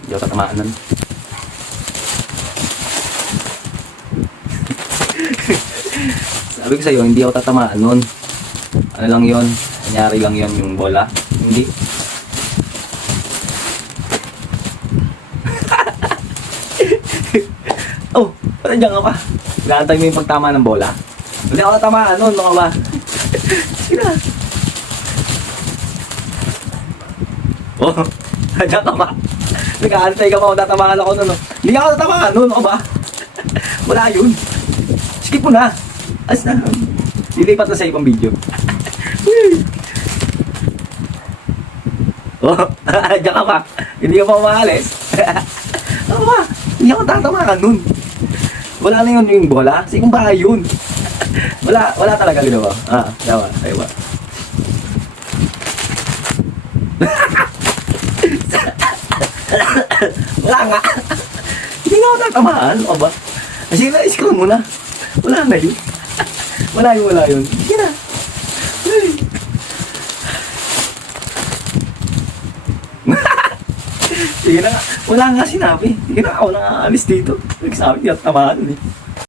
Hindi ako tatamaan nun. Sabi ko sa'yo, hindi ako tatamaan nun. Ano lang yon? Kanyari lang yon yung bola. Hindi. Oh, ba't nandiyan ka pa? Nakaantay mo yung pagtama ng bola? Hindi ako tatamaan nun, mga ba? Sige na. Oh, nandiyan ka pa. Nag-aantay ka pa kung tatamaan ako nun. No? Hindi ako tatamaan nun, mga ba? Wala yun. Skip mo na. As na. Lilipat na sa ibang video. Oh, nandiyan ka pa. Hindi ka pa umaalis. Ano ba? Hindi ako tatamaan nun. Wala na yun yung bola. Sige kung ba yun. Wala talaga ginawa. Dawa. Tayo ba? Wala nga. Hindi nga ako tatamaan. Ano ba? Sige na, scroll mo na. Wala na yun. Wala yun. Sige na. Sige na nga. Wala nga sinabi. Sige na, ako na aalis dito. Nagsabi, di ako tamaan eh.